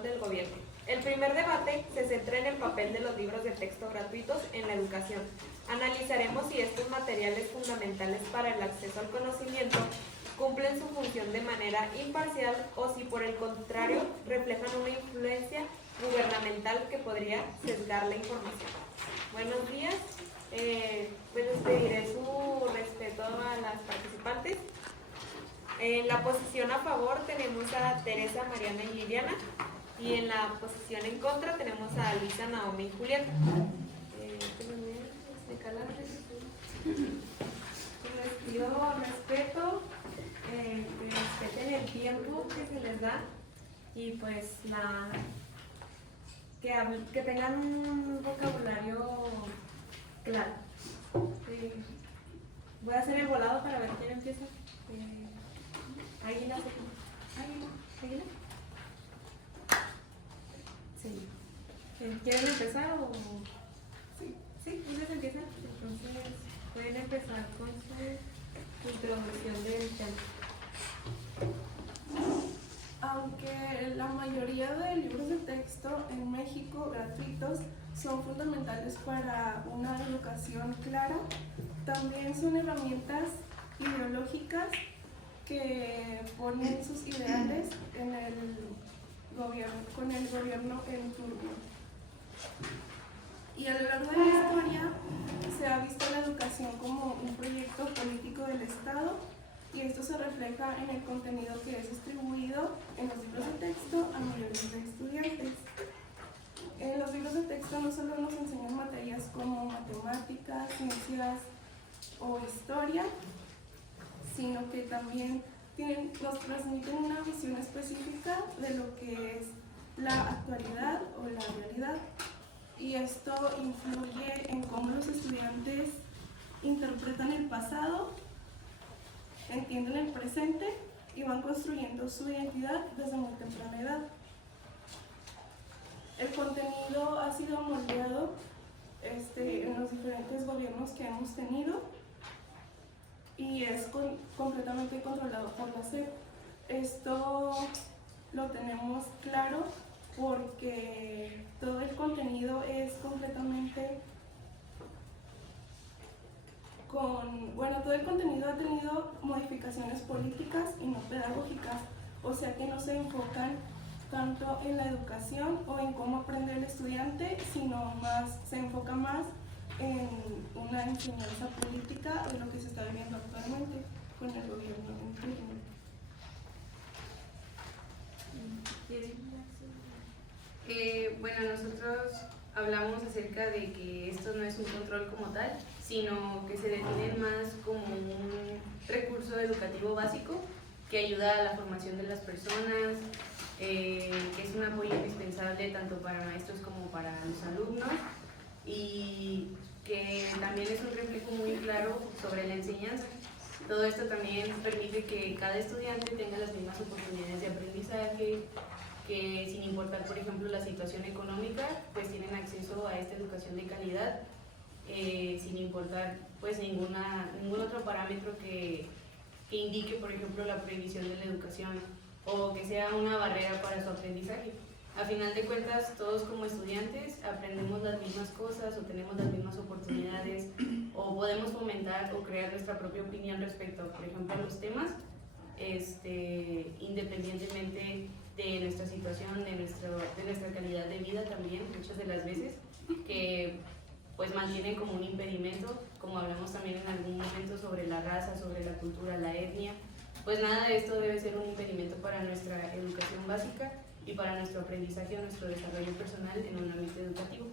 control del gobierno. El primer debate se centra en el papel de los libros de texto gratuitos en la educación. Analizaremos si estos materiales fundamentales para el acceso al conocimiento cumplen su función de manera imparcial o si por el contrario reflejan una influencia gubernamental que podría sesgar la información. Buenos días, pues les pediré su respeto a las participantes. En la posición a favor tenemos a Teresa, Mariana y Liliana, y en la posición en contra tenemos a Luisa, Naomi y Julieta. Les pido respeto, que respeten el tiempo que se les da y pues que tengan un vocabulario claro. Voy a hacer el volado para ver quién empieza. Águila. Sí. ¿Quieren empezar o...? Sí, ustedes empiezan. Entonces, pueden empezar con su introducción del tema. Aunque la mayoría de libros de texto en México gratuitos son fundamentales para una educación clara, también son herramientas ideológicas que ponen sus ideales en el gobierno, con el gobierno en turno. Y a lo largo de la historia se ha visto la educación como un proyecto político del Estado, y esto se refleja en el contenido que es distribuido en los libros de texto a millones de estudiantes. En los libros de texto no solo nos enseñan materias como matemáticas, ciencias o historia, sino que también nos transmiten una visión específica de lo que es la actualidad o la realidad. Y esto influye en cómo los estudiantes interpretan el pasado, entienden el presente y van construyendo su identidad desde muy temprana edad. El contenido ha sido moldeado en los diferentes gobiernos que hemos tenido y es completamente controlado por la SEP. Esto lo tenemos claro porque todo el contenido es completamente todo el contenido ha tenido modificaciones políticas y no pedagógicas, o sea que no se enfocan tanto en la educación o en cómo aprende el estudiante, sino se enfoca más en una enseñanza política de lo que se está viviendo actualmente con el gobierno en turno. Bueno, nosotros hablamos acerca de que esto no es un control como tal, sino que se definen más como un recurso educativo básico que ayuda a la formación de las personas, que es un apoyo indispensable tanto para maestros como para los alumnos, y que también es un reflejo muy claro sobre la enseñanza. Todo esto también permite que cada estudiante tenga las mismas oportunidades de aprendizaje, que sin importar, por ejemplo, la situación económica, pues tienen acceso a esta educación de calidad, sin importar pues ningún otro parámetro que indique, por ejemplo, la prohibición de la educación o que sea una barrera para su aprendizaje. A final de cuentas, todos como estudiantes aprendemos las mismas cosas o tenemos las mismas oportunidades o podemos fomentar o crear nuestra propia opinión respecto, por ejemplo, a los temas, independientemente de nuestra situación, de nuestra calidad de vida también, muchas de las veces, que pues mantienen como un impedimento, como hablamos también en algún momento sobre la raza, sobre la cultura, la etnia. Pues nada de esto debe ser un impedimento para nuestra educación básica y para nuestro aprendizaje o nuestro desarrollo personal en un ámbito educativo.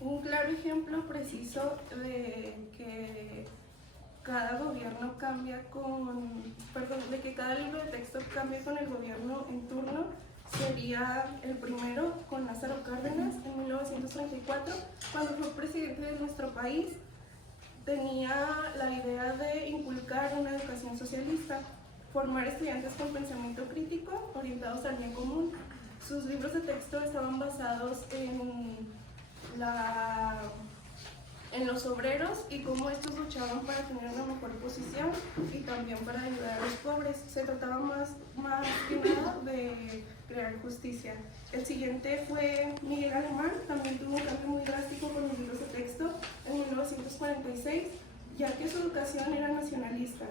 Un claro ejemplo preciso de que cada gobierno de que cada libro de texto cambia con el gobierno en turno sería el primero con Lázaro Cárdenas en 1934, cuando fue presidente de nuestro país. Tenía la idea de inculcar una educación socialista, formar estudiantes con pensamiento crítico orientados al bien común. Sus libros de texto estaban basados en en los obreros y cómo estos luchaban para tener una mejor posición y también para ayudar a los pobres. Se trataba más que nada de crear justicia. El siguiente fue Miguel Alemán, también tuvo un cambio muy drástico con los libros de texto en 1946, ya que su educación era nacionalista.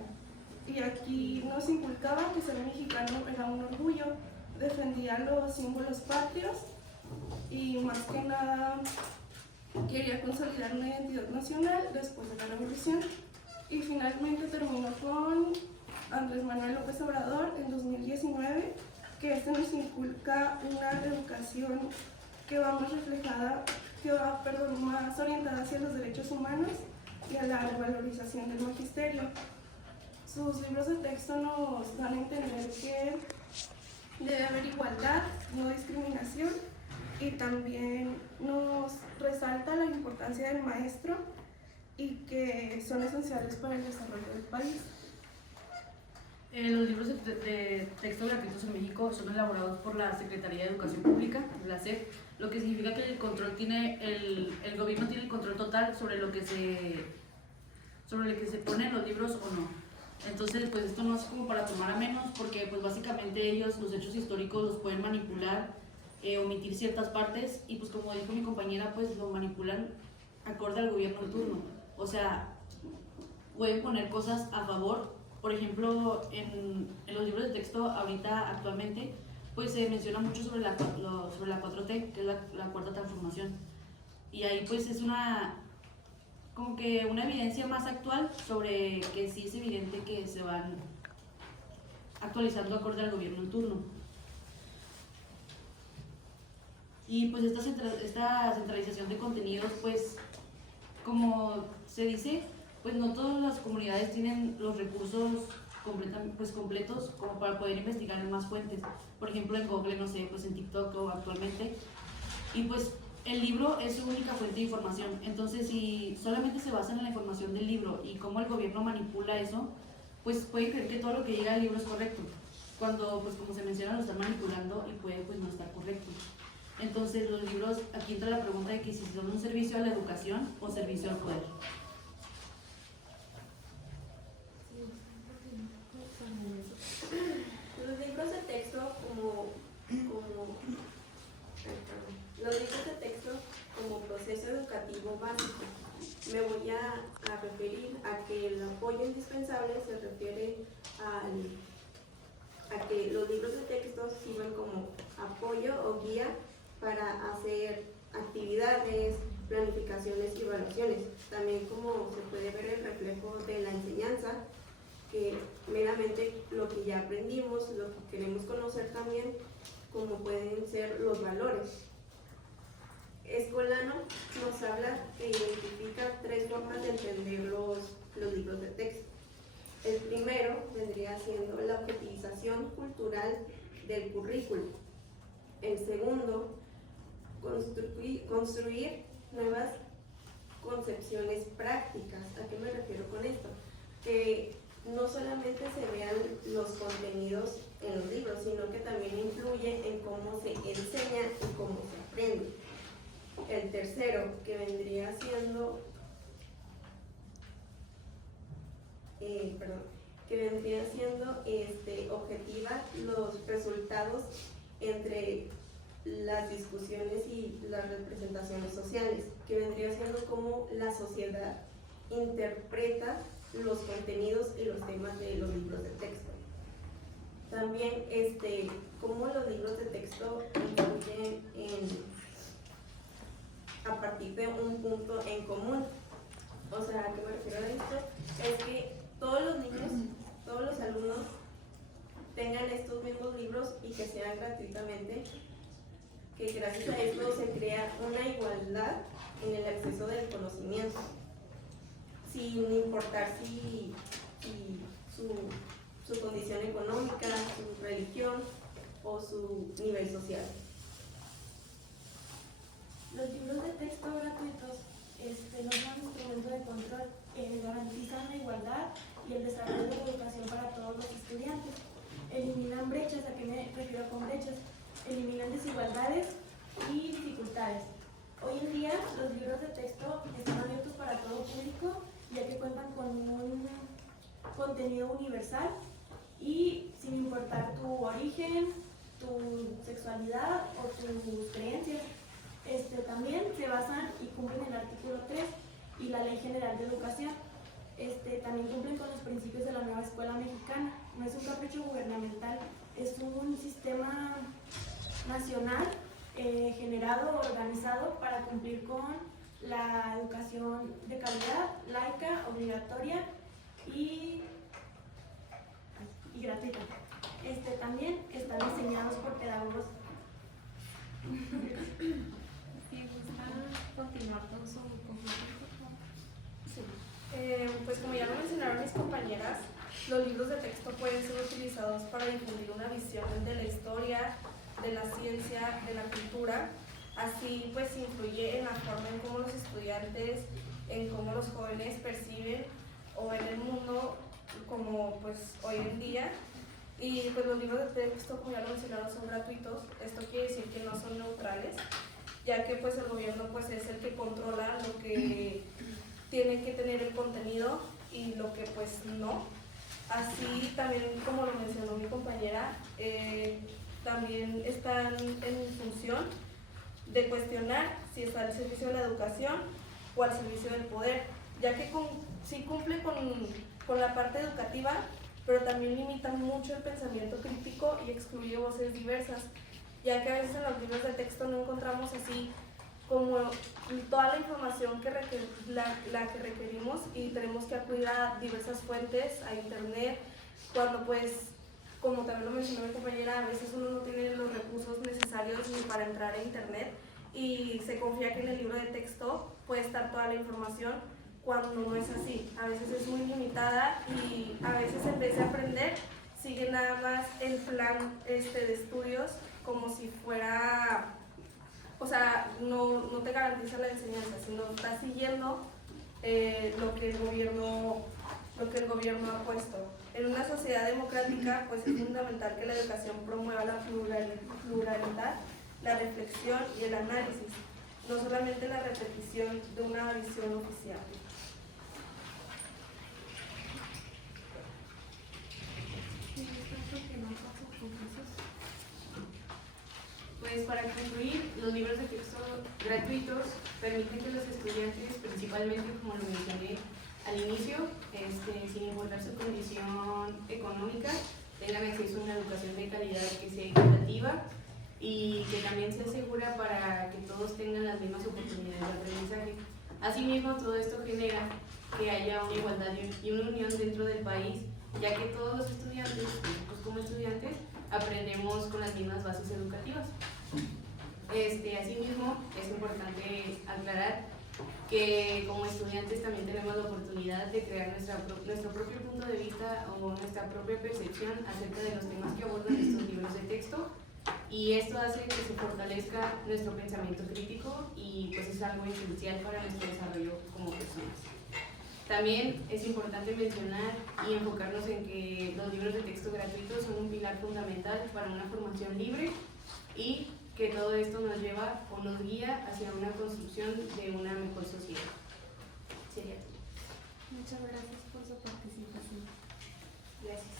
Y aquí nos inculcaba que ser mexicano era un orgullo, defendía los símbolos patrios y más que nada quería consolidar una identidad nacional después de la revolución. Y finalmente terminó con Andrés Manuel López Obrador en 2019, que nos inculca una educación que va más reflejada, más orientada hacia los derechos humanos y a la revalorización del magisterio. Sus libros de texto nos dan a entender que debe haber igualdad, no discriminación, y también nos resalta la importancia del maestro y que son esenciales para el desarrollo del país. Los libros de texto gratuitos en México son elaborados por la Secretaría de Educación Pública, la SEP, lo que significa que el gobierno tiene el control total sobre lo que se pone en los libros o no. Entonces, pues esto no es como para tomar a menos, porque pues básicamente ellos los hechos históricos los pueden manipular, omitir ciertas partes, y pues como dijo mi compañera, pues lo manipulan acorde al gobierno en turno. O sea, pueden poner cosas a favor. Por ejemplo, en los libros de texto ahorita actualmente pues se menciona mucho sobre la 4T, que es la cuarta transformación, y ahí pues es como que una evidencia más actual sobre que sí es evidente que se van actualizando acorde al gobierno en turno. Y pues esta centralización de contenidos, pues como se dice, pues no todas las comunidades tienen los recursos completos como para poder investigar en más fuentes. Por ejemplo, en Google, no sé, pues en TikTok o actualmente. Y pues el libro es su única fuente de información. Entonces, si solamente se basan en la información del libro y cómo el gobierno manipula eso, pues pueden creer que todo lo que llega al libro es correcto, cuando, pues como se menciona, lo están manipulando y puede pues no estar correcto. Entonces, los libros, aquí entra la pregunta de que si son un servicio a la educación o servicio al poder. Los libros de texto como proceso educativo básico. Me voy a referir a que el apoyo indispensable se refiere a que los libros de texto sirven como apoyo o guía para hacer actividades, planificaciones y evaluaciones. También como se puede ver el reflejo de la enseñanza, que meramente lo que ya aprendimos, lo que queremos conocer también, como pueden ser los valores. Escolano nos habla e identifica tres formas de entender los libros de texto. El primero vendría siendo la objetivización cultural del currículo. El segundo, construir nuevas concepciones prácticas. ¿A qué me refiero con esto? Que no solamente se vean los contenidos en los libros, sino que también influye en cómo se enseña y cómo se aprende. El tercero, que vendría siendo objetiva los resultados entre las discusiones y las representaciones sociales, que vendría siendo cómo la sociedad interpreta los contenidos y los temas de los libros de texto. También cómo los libros de texto influyen a partir de un punto en común. O sea, ¿a qué me refiero a esto? Es que todos los niños, todos los alumnos tengan estos mismos libros y que sean gratuitamente, que gracias a esto se crea una igualdad en el acceso del conocimiento, sin importar si su condición económica, su religión o su nivel social. Los libros de texto gratuitos no son instrumentos de control, garantizan la igualdad y el desarrollo de la educación para todos los estudiantes. Eliminan brechas. ¿A qué me refiero con brechas? Eliminan desigualdades y dificultades. Hoy en día los libros de texto están abiertos para todo público, ya que cuentan con un contenido universal y sin importar tu origen, tu sexualidad o tus creencias. También se basan y cumplen el artículo 3 y la Ley General de Educación. También cumplen con los principios de la nueva escuela mexicana. No es un capricho gubernamental, es un sistema nacional generado, organizado para cumplir con la educación de calidad, laica, obligatoria y gratuita. También están diseñados por pedagogos. Si gusta continuar con su conclusión. Sí. Pues como ya lo mencionaron mis compañeras, los libros de texto pueden ser utilizados para difundir una visión de la historia, de la ciencia, de la cultura. Así pues influye en la forma en cómo los estudiantes, en cómo los jóvenes perciben o ven el mundo como pues hoy en día. Y pues los libros de texto, como ya lo mencionaron, son gratuitos. Esto quiere decir que no son neutrales, ya que pues el gobierno pues es el que controla lo que tiene que tener el contenido y lo que pues no. Así también, como lo mencionó mi compañera, también están en función de cuestionar si está al servicio de la educación o al servicio del poder, ya que sí cumple con la parte educativa, pero también limita mucho el pensamiento crítico y excluye voces diversas, ya que a veces en los libros de texto no encontramos así como toda la información que la que requerimos y tenemos que acudir a diversas fuentes, a internet, cuando pues, como también lo mencionó mi compañera, a veces uno no tiene los recursos necesarios ni para entrar a internet y se confía que en el libro de texto puede estar toda la información cuando no es así. A veces es muy limitada y a veces en vez de aprender sigue nada más el plan de estudios como si fuera, o sea, no te garantiza la enseñanza, sino está siguiendo lo que el gobierno ha puesto. En una sociedad democrática, pues es fundamental que la educación promueva la pluralidad, la reflexión y el análisis, no solamente la repetición de una visión oficial. Pues para concluir, los libros de texto gratuitos permiten que los estudiantes, principalmente como lo mencioné al inicio, sin importar su condición económica, tengan acceso a una educación de calidad que sea equitativa y que también sea segura para que todos tengan las mismas oportunidades de aprendizaje. Asimismo, todo esto genera que haya una igualdad y una unión dentro del país, ya que todos los estudiantes, nosotros como estudiantes, aprendemos con las mismas bases educativas. Asimismo, es importante aclarar que como estudiantes también tenemos la oportunidad de crear nuestro propio punto de vista o nuestra propia percepción acerca de los temas que abordan estos libros de texto, y esto hace que se fortalezca nuestro pensamiento crítico y pues es algo esencial para nuestro desarrollo como personas. También es importante mencionar y enfocarnos en que los libros de texto gratuitos son un pilar fundamental para una formación libre y que todo esto nos lleva o nos guía hacia una construcción de una mejor sociedad. Sería todo. Muchas gracias por su participación. Gracias.